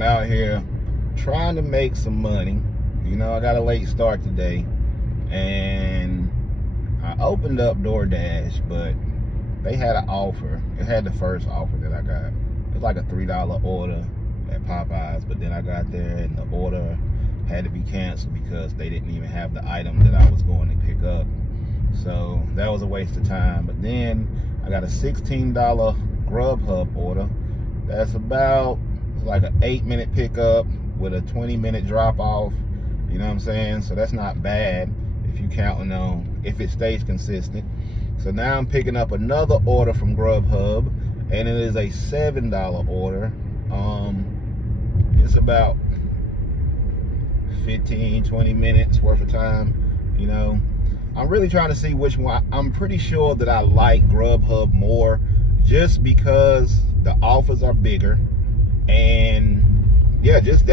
I'm out here trying to make some money. You know, I got a late start today, and I opened up DoorDash, but they had an offer. It had the first offer that I got. It was like a $3 order at Popeyes, but then I got there and the order had to be canceled because they didn't even have the item that I was going to pick up. So that was a waste of time. But then I got a $16 Grubhub order. That's about, it's like an 8-minute pickup with a 20-minute drop off. You know what I'm saying? So that's not bad if you counting on, if it stays consistent. So now I'm picking up another order from Grubhub, and it is a $7 order. It's about 15-20 minutes worth of time. You know, I'm really trying to see which one. I'm pretty sure that I like Grubhub more just because the offers are bigger, and yeah, just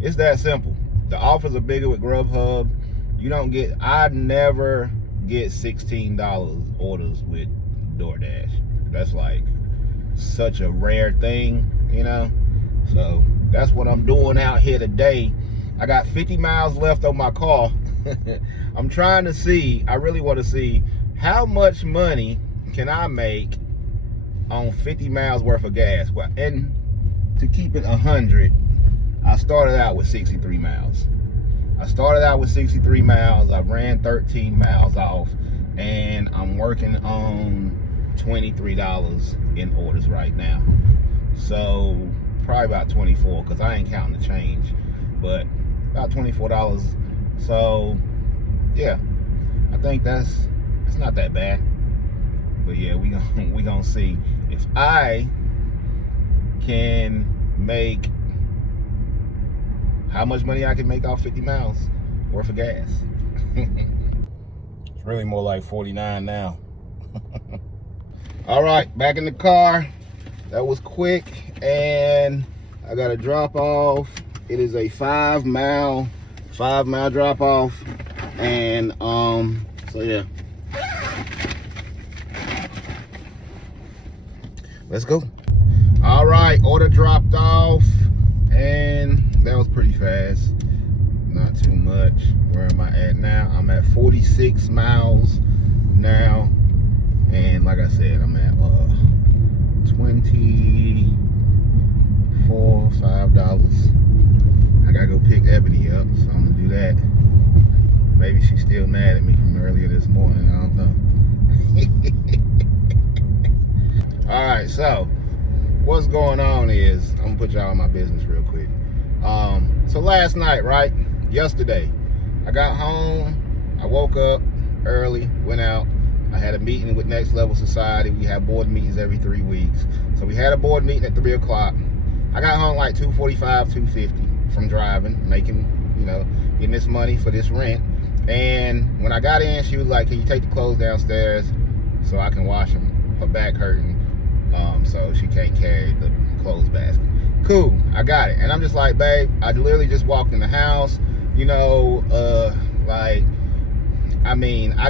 it's that simple. The offers are bigger with Grubhub. You don't get, I never get $16 orders with DoorDash. That's like such a rare thing, you know? So that's what I'm doing out here today. I got 50 miles left on my car. I'm trying to see, I really want to see how much money can I make on 50 miles worth of gas. Well, and to keep it 100, I started out with 63 miles. I started out with 63 miles. I ran 13 miles off, and I'm working on $23 in orders right now. So probably about 24, because I ain't counting the change, but about $24. So yeah, I think that's not that bad. But yeah, we gonna see if I can make, how much money I can make off 50 miles worth of gas. It's really more like 49 now. All right, back in the car. That was quick, and I got a drop off. It is a 5 mile drop off, and so yeah. Let's go. All right, order dropped off, and that was pretty fast. Not too much. Where am I at now? I'm at 46 miles now, and like I said, I'm at $5. I gotta go pick Ebony up, so I'm gonna do that. Maybe she's still mad at me from earlier this morning. I don't know. All right, so what's going on is, I'm gonna put y'all in my business real quick. So last night, right? Yesterday, I got home, I woke up early, went out. I had a meeting with Next Level Society. We have board meetings every 3 weeks. So we had a board meeting at 3 o'clock. I got home like 2:45, 2:50 from driving, making, you know, getting this money for this rent. And when I got in, she was like, can you take the clothes downstairs so I can wash them? Her back hurting, so she can't carry the clothes basket. Cool, I got it. And I'm just like, babe, I literally just walked in the house, you know, like, I mean, I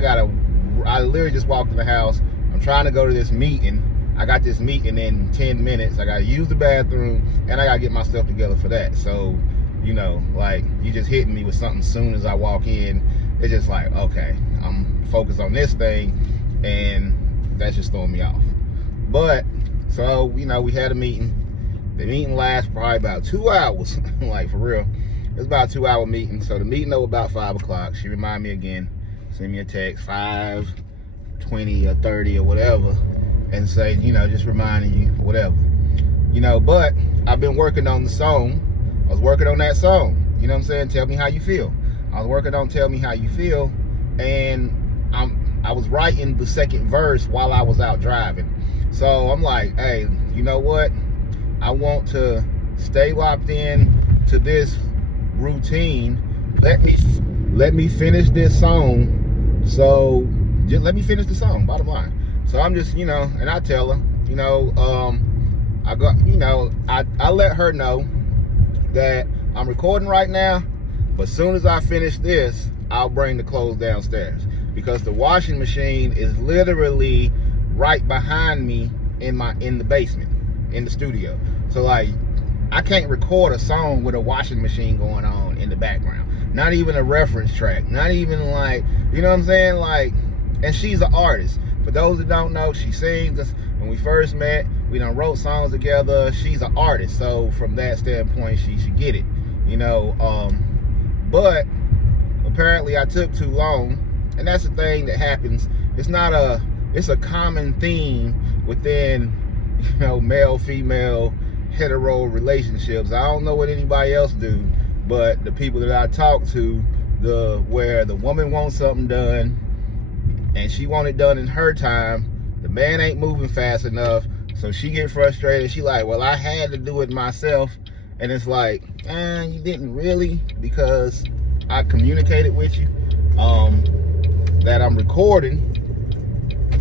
literally just walked in the house. I'm trying to go to this meeting. I got this meeting in 10 minutes. I gotta use the bathroom, and I gotta get my stuff together for that. So, you know, like, you just hitting me with something soon as I walk in. It's just like, okay, I'm focused on this thing, and that's just throwing me off. But, so, you know, we had a meeting. The meeting lasts probably about 2 hours, like, for real. It's about a 2-hour meeting. So the meeting over about 5 o'clock. She reminded me again, send me a text, 5:20 or 30 or whatever, and say, you know, just reminding you, whatever. You know, but I've been working on the song. I was working on that song. You know what I'm saying? Tell Me How You Feel. I was working on Tell Me How You Feel, and I was writing the second verse while I was out driving. So I'm like, hey, you know what? I want to stay locked in to this routine. Let me finish this song. So just let me finish the song, bottom line. So I'm just, you know, and I tell her, you know, I let her know that I'm recording right now, but as soon as I finish this, I'll bring the clothes downstairs, because the washing machine is literally right behind me in the basement, in the studio. So like, I can't record a song with a washing machine going on in the background. Not even a reference track. Not even like, you know what I'm saying? Like, and she's an artist. For those that don't know, she sings. When we first met, we done wrote songs together. She's an artist. So from that standpoint, she should get it. You know, but apparently I took too long. And that's the thing that happens. It's a common theme within, you know, male, female, hetero relationships. I don't know what anybody else do, but the people that I talk to, where the woman wants something done and she want it done in her time, the man ain't moving fast enough, so she get frustrated. She like, well, I had to do it myself. And it's like, you didn't really, because I communicated with you that I'm recording.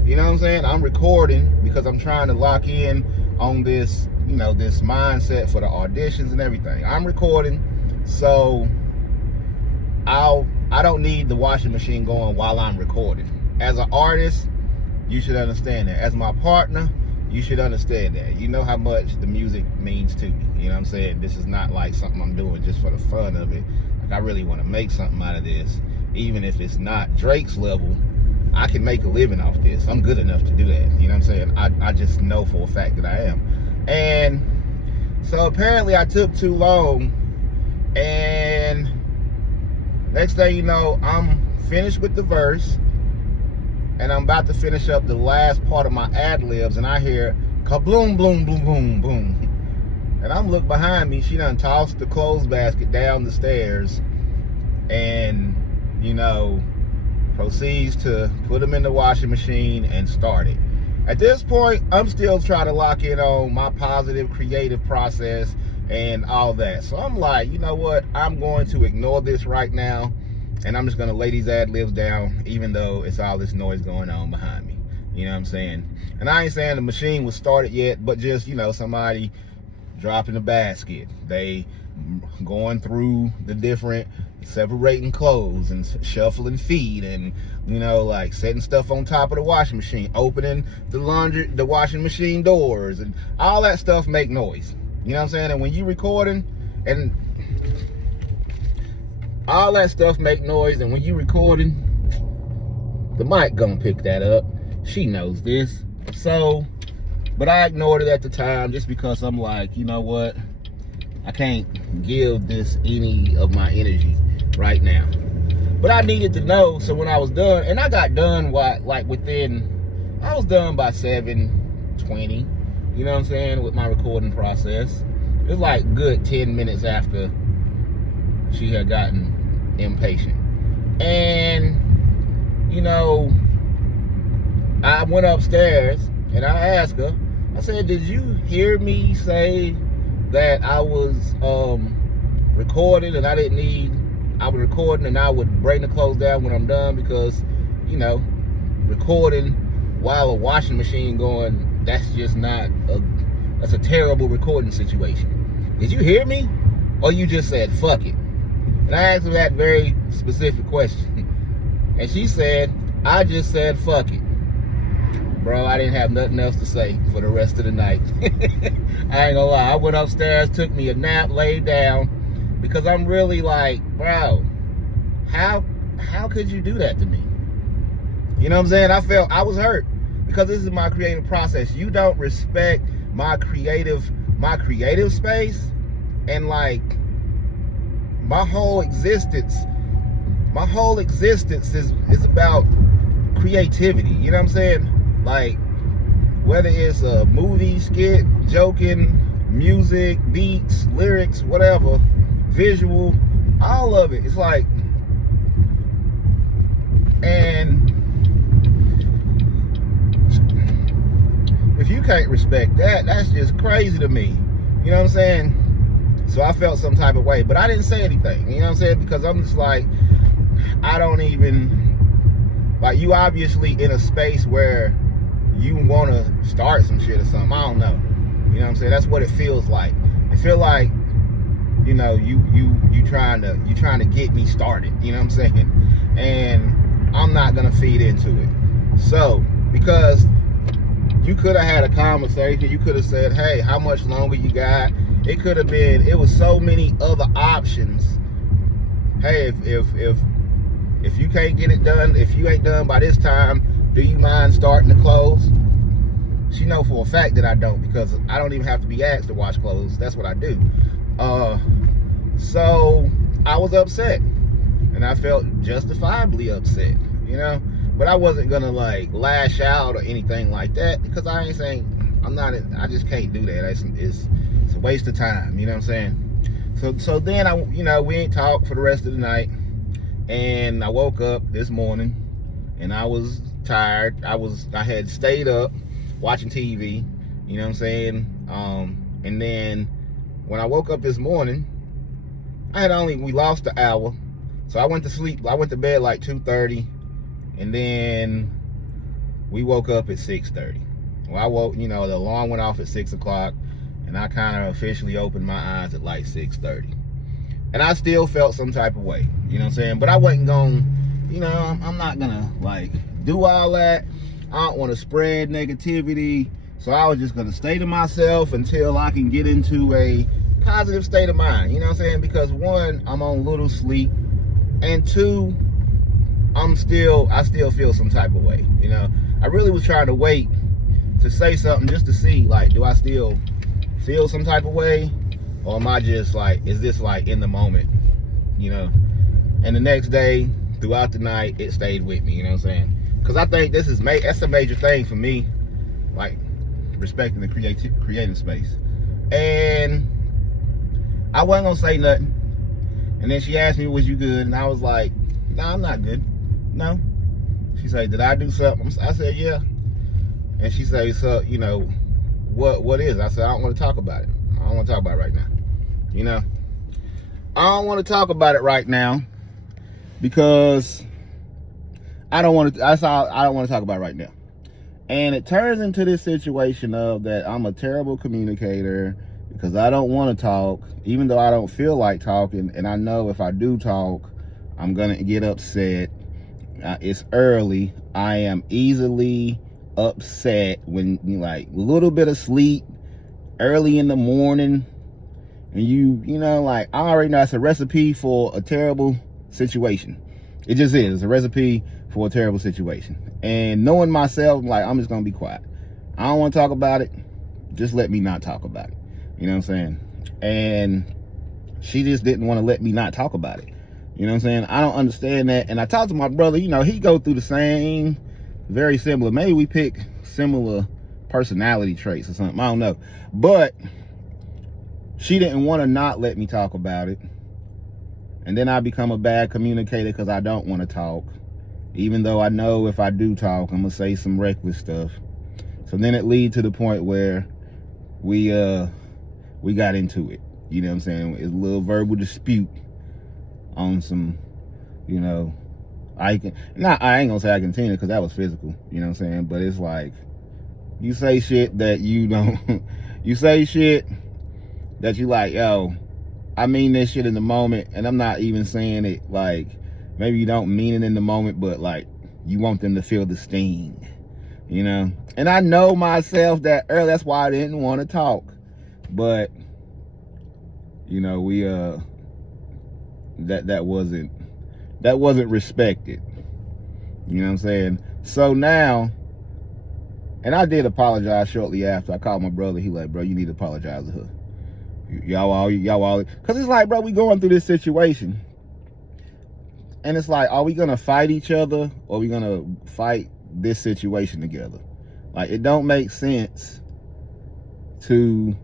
You know what I'm saying? I'm recording because I'm trying to lock in on this, you know, this mindset for the auditions and everything. I'm recording, so I don't need the washing machine going while I'm recording. As an artist, you should understand that. As my partner, you should understand that. You know how much the music means to me. You know what I'm saying? This is not like something I'm doing just for the fun of it. Like, I really want to make something out of this. Even if it's not Drake's level, I can make a living off this. I'm good enough to do that. You know what I'm saying? I just know for a fact that I am. And so apparently I took too long. And next thing you know, I'm finished with the verse. And I'm about to finish up the last part of my ad-libs. And I hear kabloom, bloom, boom, boom, boom. And I'm looking behind me. She done tossed the clothes basket down the stairs. And, you know, proceeds to put them in the washing machine and start it. At this point, I'm still trying to lock in on my positive creative process and all that. So I'm like, you know what? I'm going to ignore this right now, and I'm just going to lay these ad-libs down, even though it's all this noise going on behind me. You know what I'm saying? And I ain't saying the machine was started yet, but just, you know, somebody dropping the basket. They going through the different separating clothes and shuffling feet, and, you know, like setting stuff on top of the washing machine, opening the washing machine doors, and all that stuff make noise. You know what I'm saying? And when you recording, and all that stuff make noise, and when you recording, the mic gonna pick that up. She knows this. So, but I ignored it at the time just because I'm like, you know what? I can't give this any of my energy right now. But I needed to know, so when I was done, and I got done I was done by 7:20, you know what I'm saying, with my recording process. It was like good 10 minutes after she had gotten impatient. And, you know, I went upstairs and I asked her, I said, did you hear me say that I was recording and I was recording and I would bring the clothes down when I'm done? Because, you know, recording while a washing machine going, that's a terrible recording situation. Did you hear me? Or you just said, fuck it? And I asked her that very specific question. And she said, I just said, fuck it. Bro, I didn't have nothing else to say for the rest of the night. I ain't gonna lie. I went upstairs, took me a nap, laid down, because I'm really like, bro, how could you do that to me? You know what I'm saying? I was hurt because this is my creative process. You don't respect my creative space, and like my whole existence is about creativity. You know what I'm saying? Like, whether it's a movie, skit, joking, music, beats, lyrics, whatever, visual, all of it. It's like, and if you can't respect that, that's just crazy to me. You know what I'm saying? So I felt some type of way, but I didn't say anything. You know what I'm saying? Because I'm just like, I don't even, like, you obviously in a space where you want to start some shit or something. I don't know. You know what I'm saying? That's what it feels like. It feel like, you know, you trying to get me started. You know what I'm saying? And I'm not gonna feed into it. So, because You could have had a conversation. You could have said, hey, how much longer you got? It could have been, it was so many other options. Hey, if you can't get it done, if you ain't done by this time, do you mind starting to close? She know for a fact that I don't, because I don't even have to be asked to wash clothes. That's what I do. So I was upset, and I felt justifiably upset, you know. But I wasn't gonna like lash out or anything like that, because I ain't saying I just can't do that. It's a waste of time, you know what I'm saying? So then we ain't talked for the rest of the night, and I woke up this morning and I was tired. I had stayed up watching TV, you know what I'm saying? And then when I woke up this morning, we lost an hour. So I went to sleep. I went to bed like 2:30, and then we woke up at 6:30. Well, I woke, the alarm went off at 6 o'clock, and I kind of officially opened my eyes at like 6:30. And I still felt some type of way, you know what I'm saying? But I wasn't going, I'm not gonna like do all that. I don't want to spread negativity. So I was just gonna stay to myself until I can get into a positive state of mind, you know what I'm saying? Because one, I'm on little sleep, and two, I still feel some type of way, you know? I really was trying to wait to say something just to see, like, do I still feel some type of way? Or am I just like, is this like in the moment, you know? And the next day, throughout the night, it stayed with me, you know what I'm saying? Because I think that's a major thing for me, like respecting the creative space. And I wasn't gonna say nothing. And then she asked me, was you good? And I was like, no, I'm not good. No. She said, did I do something? I said, yeah. And she said, so, what is? I said, I don't want to talk about it. I don't want to talk about it right now. I don't want to talk about it right now because I don't want to talk about it right now. And it turns into this situation of that I'm a terrible communicator because I don't want to talk, even though I don't feel like talking. And I know if I do talk, I'm going to get upset. It's early. I am easily upset when like a little bit of sleep early in the morning, and like I already know it's a recipe for a terrible situation. It just is. It's a recipe for a terrible situation. And knowing myself, like, I'm just gonna be quiet. I don't want to talk about it. Just let me not talk about it. You know what I'm saying? And she just didn't want to let me not talk about it. You know what I'm saying? I don't understand that. And I talked to my brother, he go through the same, very similar. Maybe we pick similar personality traits or something. I don't know. But she didn't want to not let me talk about it. And then I become a bad communicator because I don't want to talk. Even though I know if I do talk, I'm going to say some reckless stuff. So then it leads to the point where we got into it. You know what I'm saying? It's a little verbal dispute on some, I ain't gonna say I continue because that was physical, you know what I'm saying? But it's like, you say shit that you don't, you say shit that you like, yo, I mean this shit in the moment, and I'm not even saying it like, maybe you don't mean it in the moment, but like, you want them to feel the sting, And I know myself that early, that's why I didn't want to talk. But, we, that wasn't respected. You know what I'm saying? So now, and I did apologize shortly after. I called my brother. He like, bro, you need to apologize to her. Y'all all, because it's like, bro, we going through this situation. And it's like, are we going to fight each other, or are we going to fight this situation together? Like, it don't make sense to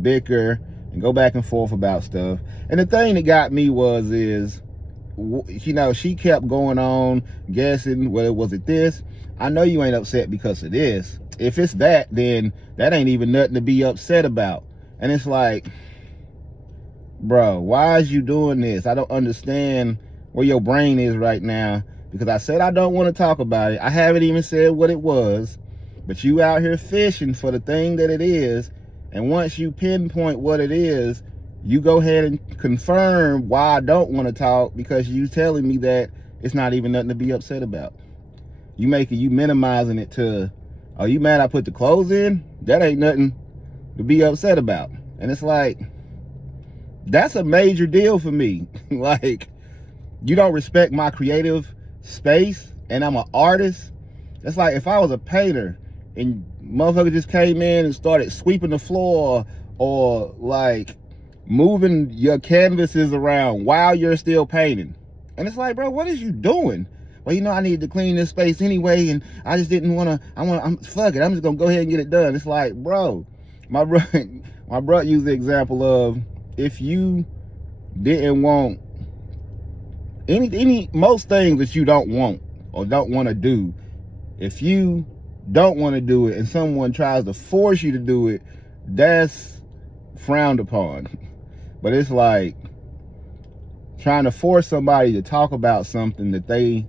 bicker and go back and forth about stuff. And the thing that got me is, she kept going on guessing, well, was it this? I know you ain't upset because of this. If it's that, then that ain't even nothing to be upset about. And it's like, bro, why is you doing this? I don't understand where your brain is right now, because I said I don't want to talk about it. I haven't even said what it was, but you out here fishing for the thing that it is. And once you pinpoint what it is, you go ahead and confirm why I don't want to talk, because you telling me that it's not even nothing to be upset about. You minimizing it to Oh, you mad I put the clothes in? That ain't nothing to be upset about. And it's like, that's a major deal for me. Like, you don't respect my creative space and I'm an artist. It's like if I was a painter and motherfucker just came in and started sweeping the floor or like moving your canvases around while you're still painting. And it's like, bro, what is you doing? Well, you know, I need to clean this space anyway, and I just didn't want to, fuck it, I'm just going to go ahead and get it done. It's like, bro, my bro used the example of if you didn't want most things that you don't want or don't want to do, if you don't want to do it and someone tries to force you to do it, that's frowned upon. But it's like trying to force somebody to talk about something that they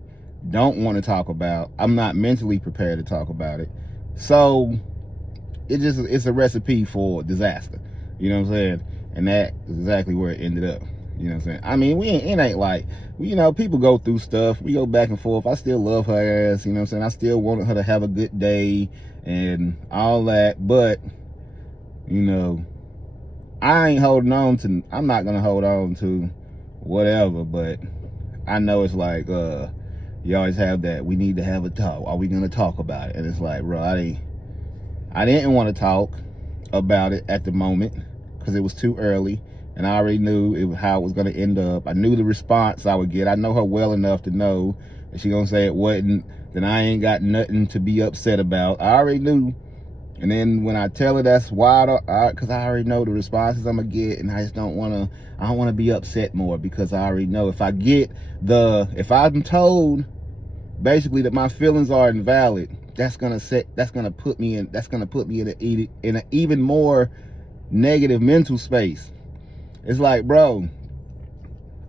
don't want to talk about. I'm not mentally prepared to talk about it. So it's a recipe for disaster. You know what I'm saying? And that is exactly where it ended up. You know what I'm saying? I mean, it ain't like, you know, people go through stuff. We go back and forth. I still love her ass. You know what I'm saying? I still wanted her to have a good day and all that. But, you know, I'm not going to hold on to whatever. But I know it's like, you always have that, we need to have a talk. Are we going to talk about it? And it's like, bro, I didn't want to talk about it at the moment because it was too early. And I already knew how it was going to end up. I knew the response I would get. I know her well enough to know that she's going to say it wasn't, then I ain't got nothing to be upset about. I already knew. And then when I tell her that's why, because I already know the responses I'm going to get, and I just don't want to be upset more because I already know if if I'm told basically that my feelings are invalid, that's going to put me in an even more negative mental space. It's like, bro,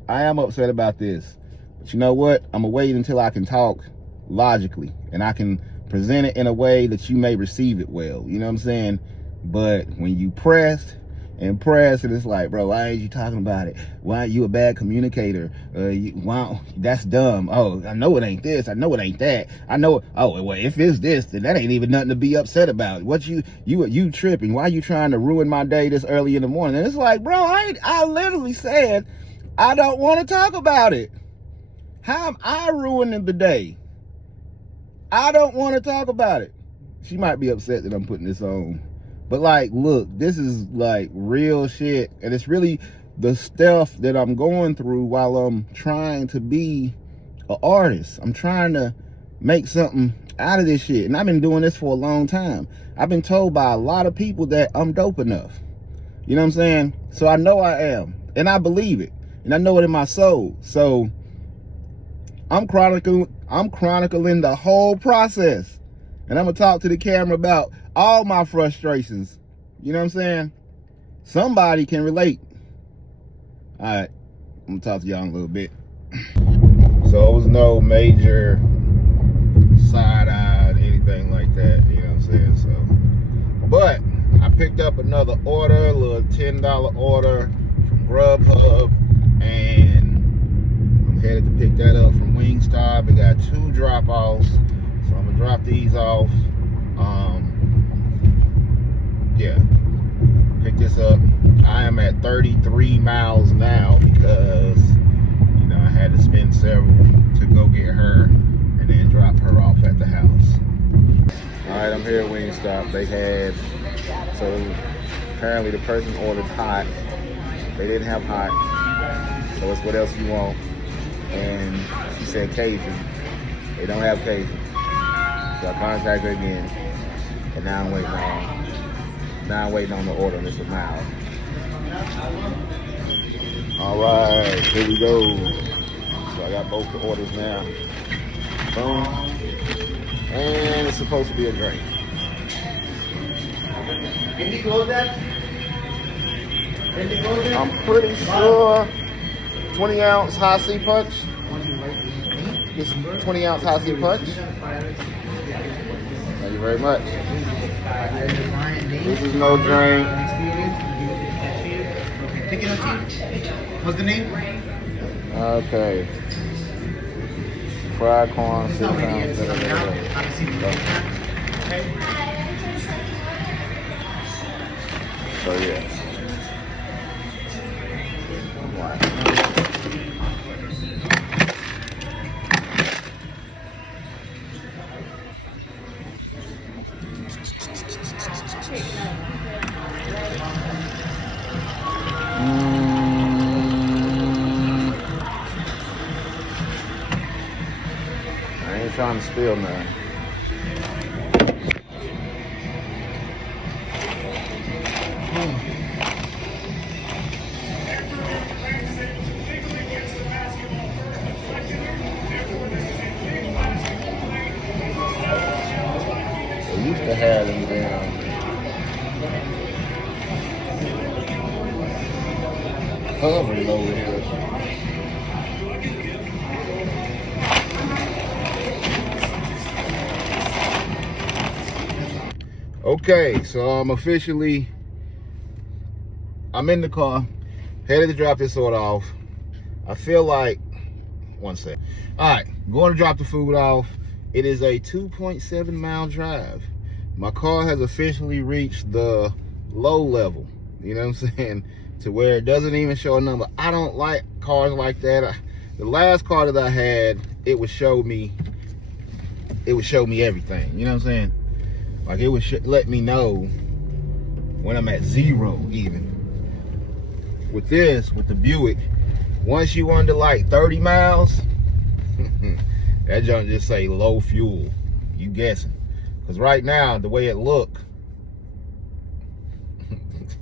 I am upset about this, but you know what? I'm gonna wait until I can talk logically and I can present it in a way that you may receive it well. You know what I'm saying? But when you press, and it's like, bro, why ain't you talking about it? Why are you a bad communicator? Wow, that's dumb. Oh, I know it ain't this. I know it ain't that. I know. Oh, well, if it's this, then that ain't even nothing to be upset about. What you tripping? Why you trying to ruin my day this early in the morning? And it's like, bro, I literally said I don't want to talk about it. How am I ruining the day? I don't want to talk about it. She might be upset that I'm putting this on. But like, look, this is like real shit. And it's really the stuff that I'm going through while I'm trying to be an artist. I'm trying to make something out of this shit. And I've been doing this for a long time. I've been told by a lot of people that I'm dope enough. You know what I'm saying? So I know I am. And I believe it. And I know it in my soul. So I'm chronicling the whole process. And I'm going to talk to the camera about all my frustrations. You know what I'm saying? Somebody can relate. All right. I'm going to talk to y'all in a little bit. So it was no major side-eyed, anything like that. You know what I'm saying? So, but I picked up another order, a little $10 order from Grubhub. And I'm headed to pick that up from Wingstop. We got 2 drop-offs. So I'm going to drop these off. Yeah, pick this up. I am at 33 miles now because, you know, I had to spend several to go get her and then drop her off at the house. All right, I'm here at Wingstop. So apparently the person ordered hot. They didn't have hot. So it's what else you want. And she said Cajun. They don't have Cajun. So I contacted her again. And now I'm waiting on the order, and it's a mile. All right, here we go. So I got both the orders now. Boom. And it's supposed to be a drink. Can you close that? I'm pretty sure 20 ounce high C punch. It's 20 ounce high C punch. Thank you very much. This is no drink. What's the name? Okay. Fried corn, 6 ounces. So yeah. I'm like, I ain't trying to spill nothing. They used to have them down. Covered over here. Okay, so I'm in the car, headed to drop this order off. I feel like, one sec. All right, going to drop the food off. It is a 2.7 mile drive. My car has officially reached the low level, you know what I'm saying? To where it doesn't even show a number. I don't like cars like that. The last car that I had, it would show me everything, you know what I'm saying? Like it would let me know when I'm at 0 even. With the Buick, once you under like 30 miles, that junk just say low fuel. You guessing. Because right now, the way it look,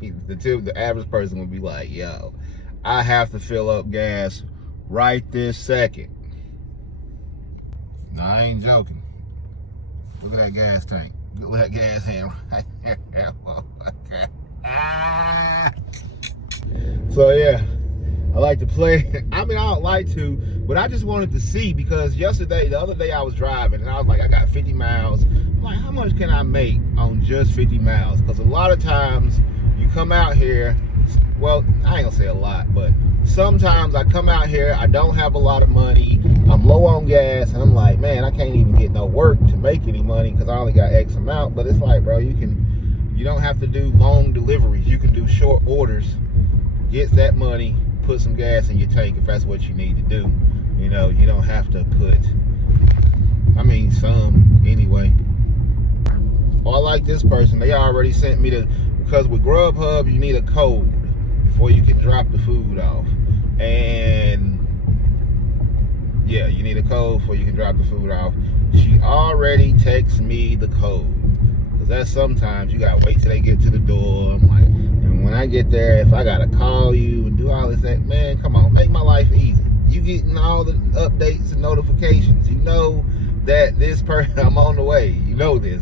the average person would be like, yo, I have to fill up gas right this second. No, I ain't joking. Look at that gas tank. Look at that gas hand right there. So yeah, I like to play. I mean, I don't like to, but I just wanted to see, because the other day I was driving and I was like, I got 50 miles. I'm like, how much can I make on just 50 miles? Because a lot of times you come out here, well, I ain't gonna say a lot, but sometimes I come out here, I don't have a lot of money, I'm low on gas, and I'm like, man, I can't even get no work to make any money because I only got X amount. But it's like, bro, you don't have to do long deliveries. You can do short orders, get that money, put some gas in your tank if that's what you need to do. You know, you don't have to put, some anyway. Oh, I like this person. They already sent me because with Grubhub, you need a code before you can drop the food off. And yeah, you need a code before you can drop the food off. She already texts me the code. Because that's sometimes you gotta wait till they get to the door. I'm like, and when I get there, if I gotta call you and do all this, man, come on, make my life easy. You getting all the updates and notifications. You know that this person, I'm on the way. You know this.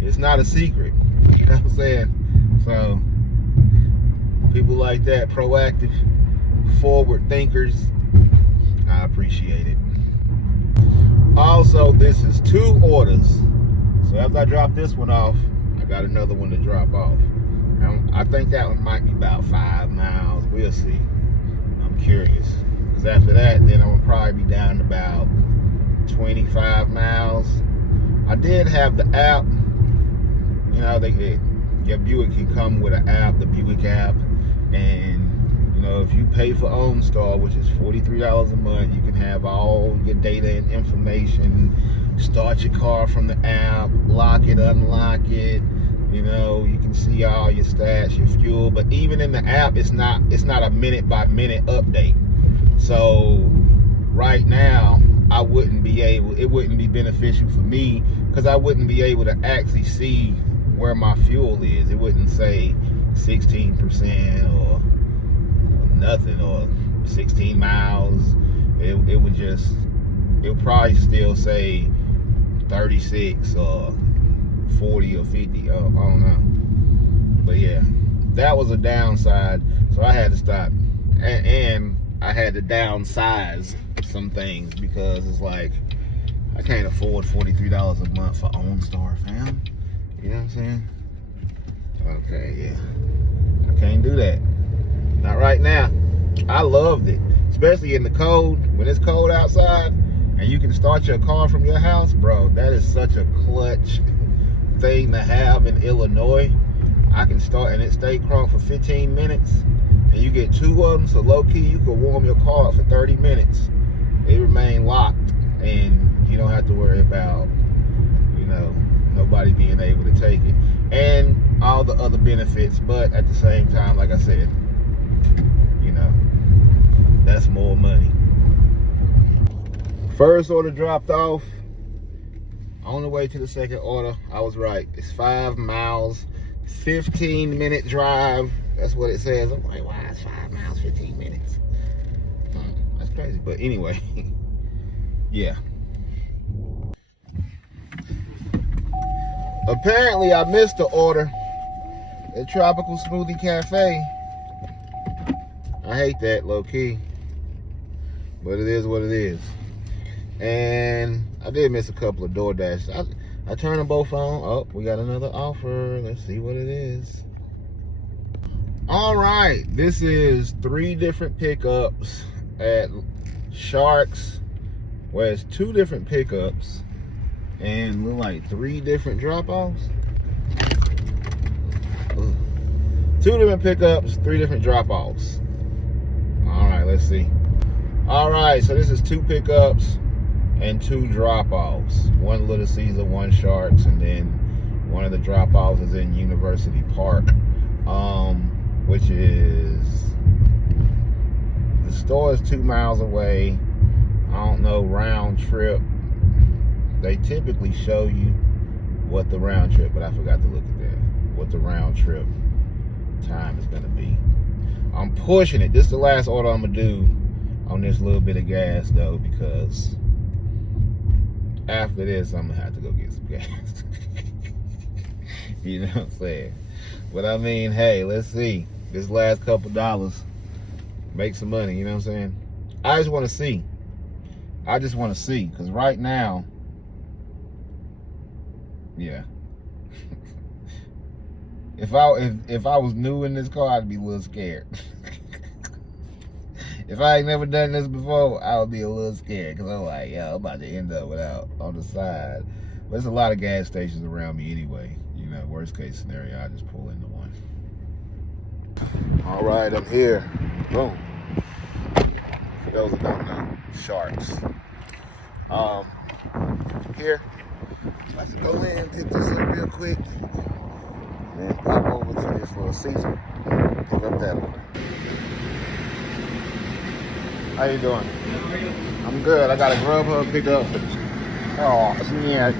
It's not a secret. You know what I'm saying? So, people like that, proactive, forward thinkers, I appreciate it. Also, this is 2 orders. So after I drop this one off, I got another one to drop off. I think that one might be about 5 miles. We'll see. I'm curious. Because after that, then I'm going to probably be down to about 25 miles. I did have the app. You know, your Buick can come with an app, the Buick app. And, you know, if you pay for OnStar, which is $43 a month, you can have all your data and information, start your car from the app, lock it, unlock it. You know, you can see all your stats, your fuel. But even in the app, it's not a minute by minute update. So right now, it wouldn't be beneficial for me, because I wouldn't be able to actually see where my fuel is. It wouldn't say 16% or nothing, or 16 miles. It would probably still say 36 or 40 or 50. I don't know. But yeah, that was a downside. So I had to stop, and I had to downsize some things, because it's like I can't afford $43 a month for OnStar, fam. You know what I'm saying? Okay, yeah. I can't do that. Not right now. I loved it. Especially in the cold. When it's cold outside and you can start your car from your house, bro, that is such a clutch thing to have in Illinois. I can start, and it stay crunk for 15 minutes, and you get 2 of them, so low-key, you can warm your car up for 30 minutes. It remain locked, and you don't have to worry about, nobody being able to take it. And all the other benefits, but at the same time, like I said, that's more money. First order dropped off. On the way to the second order, I was right. It's 5 miles, 15-minute drive. That's what it says. I'm like, why is 5 miles, 15 minutes? That's crazy. But anyway, yeah. Apparently, I missed the order at Tropical Smoothie Cafe. I hate that, low-key. But it is what it is. And I did miss a couple of DoorDash. I turned them both on. Oh, we got another offer. Let's see what it is. All right. This is 3 different pickups at Sharks. Where it's 2 different pickups. And look like 3 different drop-offs. 2 different pickups, 3 different drop-offs. All right, let's see. All right, so this is 2 pickups and 2 drop-offs. 1 Little Caesar, 1 Sharks, and then one of the drop-offs is in University Park, which is, the store is 2 miles away. I don't know, round trip. They typically show you what the round trip, but I forgot to look at that, what the round trip time is gonna be. I'm pushing it. This is the last order I'm gonna do on this little bit of gas though, because after this I'm gonna have to go get some gas. You know what I'm saying? But I mean, hey, let's see. This last couple dollars, make some money, you know what I'm saying? I just wanna see. Because right now, yeah. If I was new in this car, I'd be a little scared. If I ain't never done this before, I would be a little scared, because I'm like, yo, I'm about to end up without on the side. But there's a lot of gas stations around me anyway. Worst case scenario, I just pull into one. All right, I'm here. Boom. For those that don't know, Sharks. Here. Let's go in and pick this up real quick. And then pop over to this Little Caesar. Pick up that order. How you doing? I'm good. I got a Grubhub pickup. Oh, yeah.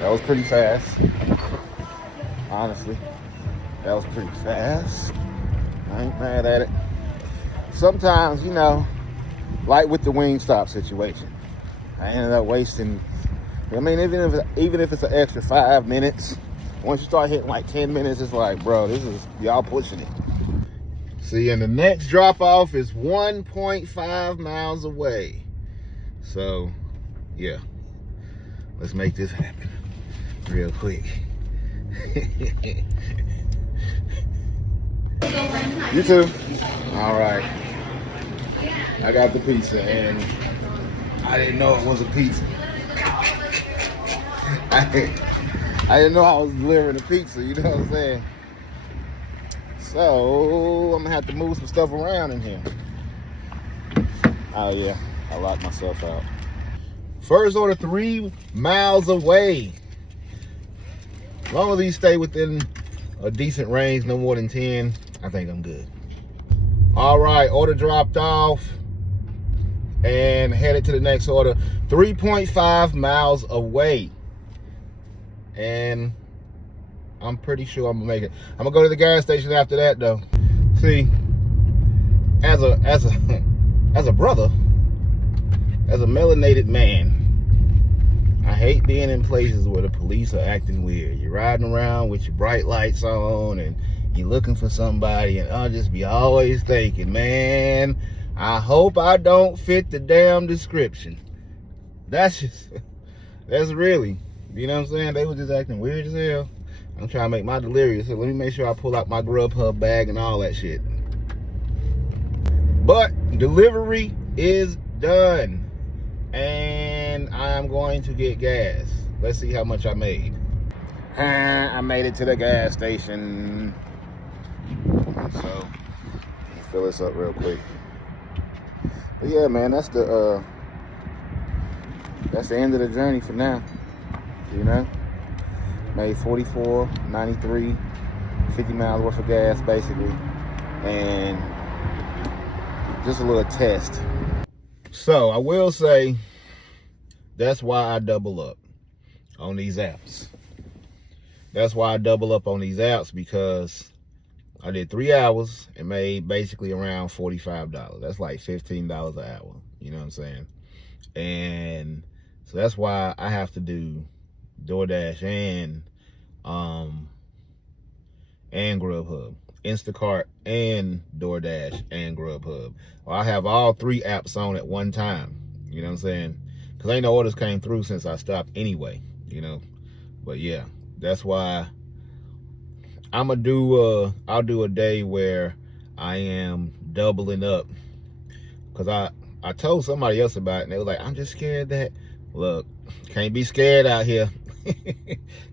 That was pretty fast. Honestly, that was pretty fast. I ain't mad at it. Sometimes, like with the Wingstop situation, I ended up wasting. I mean, even if it's an extra 5 minutes, once you start hitting like 10 minutes, it's like, bro, this is y'all pushing it. See, and the next drop off is 1.5 miles away. So, yeah, let's make this happen real quick. You too. All right. I got the pizza, and I didn't know it was a pizza. I didn't know I was delivering a pizza, you know what I'm saying? So, I'm gonna have to move some stuff around in here. Oh yeah, I locked myself out. First order 3 miles away. As long as these stay within a decent range, no more than 10, I think I'm good. All right, order dropped off and headed to the next order. 3.5 miles away. And I'm pretty sure I'm gonna make it. I'm gonna go to the gas station after that though. See, as a brother, as a melanated man, I hate being in places where the police are acting weird. You're riding around with your bright lights on and you're looking for somebody, and I'll just be always thinking, man, I hope I don't fit the damn description. That's really, you know what I'm saying? They were just acting weird as hell. I'm trying to make my delivery, so let me make sure I pull out my Grubhub bag and all that shit. But delivery is done, and I'm going to get gas. Let's see how much I made. I made it to the gas station. So let's fill this up real quick. But yeah, man, that's the end of the journey for now. You know, made 44.93, 50 miles worth of gas basically, and just a little test. So I will say that's why I double up on these apps. That's why I double up on these apps, because I did 3 hours and made basically around $45. That's like $15 an hour. You know what I'm saying? And so that's why I have to do DoorDash and Grubhub, Instacart and DoorDash and Grubhub. Well, I have all 3 apps on at one time. You know what I'm saying? Because ain't no orders came through since I stopped anyway. You know, but yeah. That's why I'll do a day where I am doubling up, because I told somebody else about it, and they were like, I'm just scared that, look, can't be scared out here.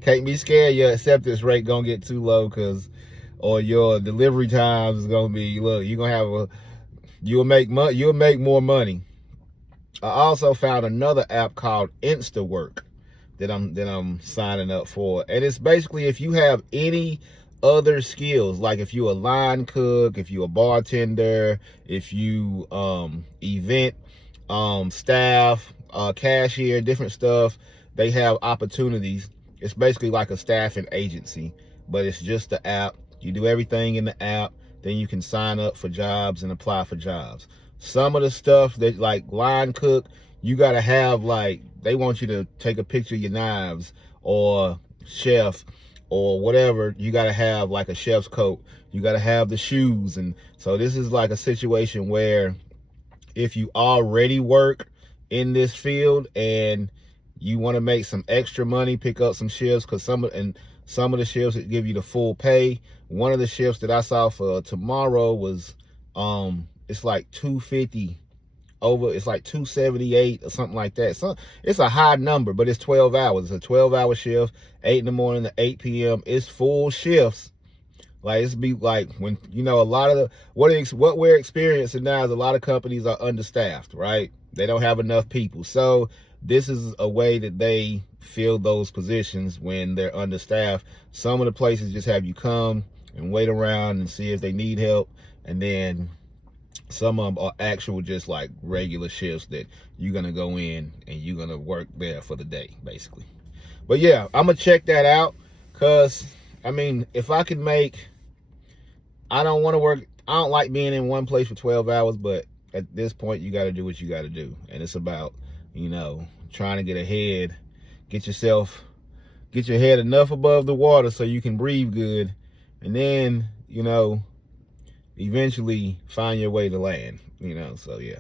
Can't be scared your acceptance rate gonna get too low, or your delivery times is gonna be, look, you're gonna have you'll make more money. I also found another app called Instawork that I'm signing up for, and it's basically if you have any other skills, like if you're a line cook, if you're a bartender, if you event staff, cashier, different stuff, they have opportunities. It's basically like a staffing agency, but it's just the app. You do everything in the app, then you can sign up for jobs and apply for jobs. Some of the stuff that, like line cook, you gotta have, like, they want you to take a picture of your knives, or chef, or whatever. You gotta have like a chef's coat. You gotta have the shoes. And so this is like a situation where if you already work in this field and you want to make some extra money, pick up some shifts, because some of the shifts that give you the full pay. One of the shifts that I saw for tomorrow was it's like 250 over, it's like 278 or something like that. So it's a high number, but it's 12 hours. It's a 12-hour shift, 8 in the morning to 8 p.m. It's full shifts. Like, it's be like, when, you know, a lot of what we're experiencing now is a lot of companies are understaffed, right? They don't have enough people. So this is a way that they fill those positions when they're understaffed. Some of the places just have you come and wait around and see if they need help, and then some of them are actual just like regular shifts that you're gonna go in and you're gonna work there for the day, basically. But yeah, I'm gonna check that out, because I mean, if I can make, I don't want to work, I don't like being in one place for 12 hours, but at this point you got to do what you got to do. And it's about, you know, trying to get ahead, get your head enough above the water so you can breathe good, and then, you know, eventually find your way to land, you know. So yeah.